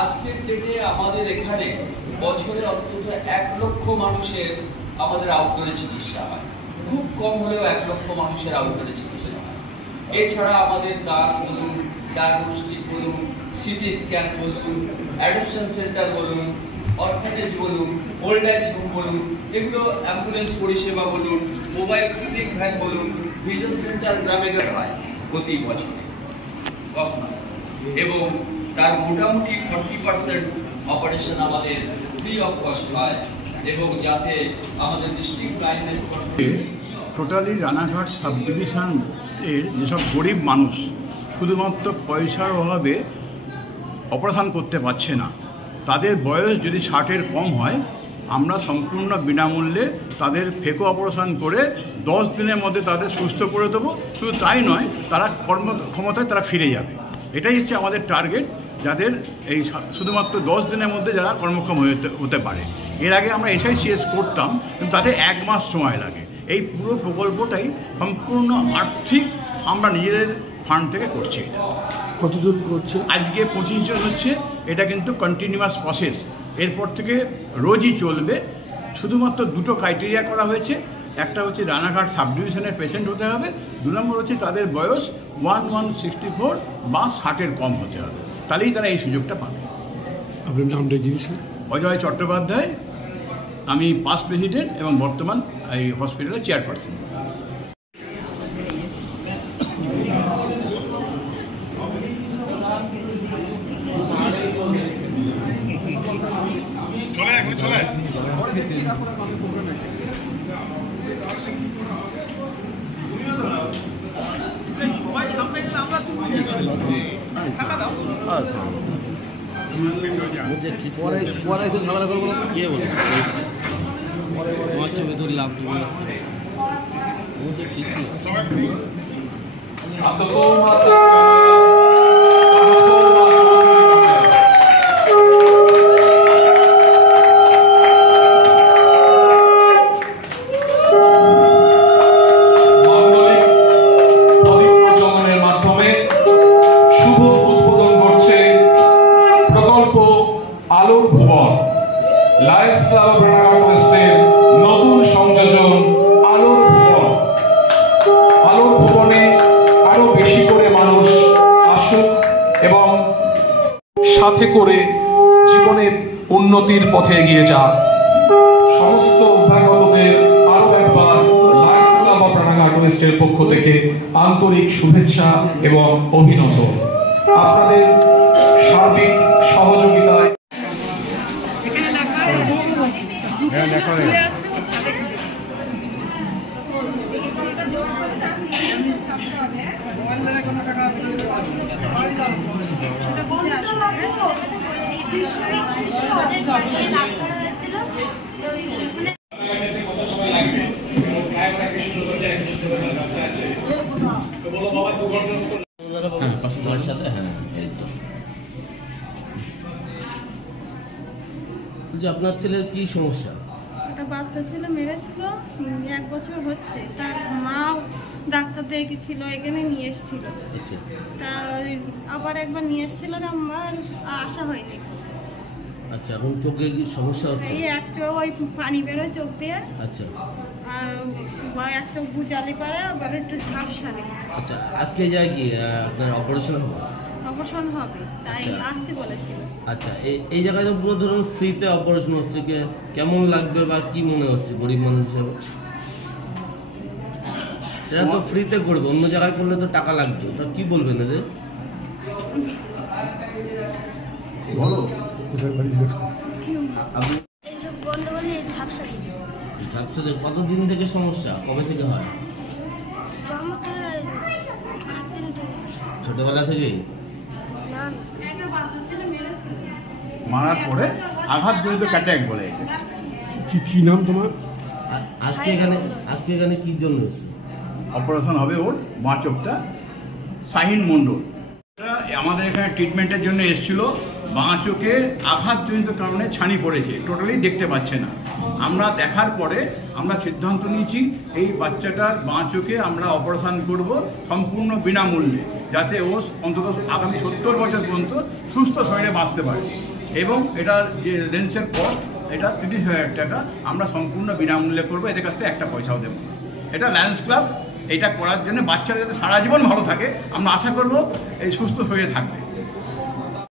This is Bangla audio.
আজকের ডেটে আমাদের এখানে বছরে অন্তত 1 লক্ষ মানুষের আমাদের আউটডোরে চিকিৎসা হয়। খুব কম হলেও 1 লক্ষ মানুষের আউটডোরে চিকিৎসা হয়। এছাড়া আমাদের দাঁত বলুন, ডায়াগনস্টিক বলুন, সিটি স্ক্যান বলুন, অ্যাডপশন সেন্টার বলুন, অরফানেজ বলুন, ওল্ড এজ হোম বলুন, এগুলো অ্যাম্বুলেন্স পরিষেবা বলুন, মোবাইল ক্লিনিক ভ্যান বলুন, ভিশন সেন্টার গ্রামে হয় প্রতি বছরে এবং তার মোটামুটি 40% অপারেশন আমাদের ফ্রি অফ কস্ট হয় এবং যাতে আমাদের district blindness totally Ranaghat sub division এর যেসব গরিব মানুষ শুধুমাত্র পয়সার অভাবে অপারেশন করতে পারছে না, তাদের বয়স যদি 60-এর কম হয়, আমরা সম্পূর্ণ বিনামূল্যে তাদের ফেকো অপারেশন করে 10 দিনের মধ্যে তাদের সুস্থ করে দেবো। শুধু তাই নয়, তারা কর্মক্ষমতায় তারা ফিরে যাবে। এটাই হচ্ছে আমাদের টার্গেট, যাদের এই শুধুমাত্র 10 দিনের মধ্যে যারা কর্মক্ষম হতে পারে। এর আগে আমরা SICS করতাম, কিন্তু তাদের 1 মাস সময় লাগে। এই পুরো প্রকল্পটাই সম্পূর্ণ আর্থিক আমরা নিজেদের ফান্ড থেকে করছি। কতজন করছে? আজকে 25 জন হচ্ছে। এটা কিন্তু কন্টিনিউয়াস প্রসেস, এরপর থেকে রোজই চলবে। শুধুমাত্র 2টো ক্রাইটেরিয়া করা হয়েছে। একটা হচ্ছে রানাঘাট সাব ডিভিশনের পেশেন্ট হতে হবে, 2 নম্বর হচ্ছে তাদের বয়স 1164 বা 60-এর কম হতে হবে, তাহলেই তারা এই সুযোগটা পাবে। আপনার নামটা জিজ্ঞেস? অজয় চট্টোপাধ্যায়, আমি পাস্ট প্রেসিডেন্ট এবং বর্তমান এই হসপিটালের চেয়ারপারসন। ঝামেলা করবো না, কে বলে ছবি তুললাম, ঠিক আলোর ভুবন লায়ন্স ক্লাব অফ রানাঘাট ওয়েস্টের নতুন সংযোজন আলোর ভুবন। আলোর ভুবনে আরো বেশি করে মানুষ আসুক এবং সাথে করে জীবনে উন্নতির পথে এগিয়ে যাক। সমস্ত অভ্যাগতদের আরো একবার লায়ন্স ক্লাব অফ রানাঘাট ওয়েস্টের পক্ষ থেকে আন্তরিক শুভেচ্ছা এবং অভিনন্দন। আপনাদের সার্বিক সহযোগিতায় আপনার ছেলের কি সমস্যা? একটা বাচ্চা ছেলে মেরেছিল, 1 বছর হচ্ছে। তার মা ডাক্তার দেখেছিল, এখানে নিয়ে এসেছিল। তা আবার একবার নিয়ে এসেছিল, আমার আশা হয়নি। আচ্ছা, এখন চোখে কি সমস্যা হচ্ছে? এই এক চোখ ওই পানি বেরোয় চোখ দিয়ে। আচ্ছা, আর এক চোখ বুঝালি পারে, আবার একটু ঝাপসা দেখে। আচ্ছা, আজকে যায় কি আপনার অপারেশন হবে? অপারেশন হবে, তাই আসতে বলেছিল। আচ্ছা, এই জায়গায় তো পুরো ধরুন ফ্রিতে অপারেশন হচ্ছে, কেমন লাগবে বা কি মনে হচ্ছে গরিব মানুষ হিসেবে? সেটা তো ফ্রিতে করবে, অন্য জায়গায় করলে তো টাকা লাগবে, তা কি বলবেন এদের? কতদিন থেকে সমস্যা, কবে থেকে হয়? ছোটবেলা থেকেই মারার পরে আঘাতজনিত ক্যাটাক বলে। কি নাম তোমার? আজকে এখানে কি জন্য এসেছে? অপারেশন হবে ওর বাঁ চোখটা। শাহিন মণ্ডল আমাদের এখানে ট্রিটমেন্টের জন্য এসেছিল। বাঁ চোখে আঘাতজনিত কারণে ছানি পড়েছে, টোটালি দেখতে পাচ্ছে না। আমরা দেখার পরে আমরা সিদ্ধান্ত নিয়েছি এই বাচ্চাটার বাঁ চোখে আমরা অপারেশন করব সম্পূর্ণ বিনামূল্যে, যাতে ও অন্তত আগামী 70 বছর পর্যন্ত সুস্থ শরীরে বাঁচতে পারে। এবং এটার যে লেন্সের কস্ট এটা 30,000 টাকা আমরা সম্পূর্ণ বিনামূল্যে করবো, এদের কাছ থেকে একটা পয়সাও দেবো না। এটা লায়ন্স ক্লাব এটা করার জন্য বাচ্চারা যাতে সারা জীবন ভালো থাকে, আমরা আশা করব এই সুস্থ শরীরে থাকবে।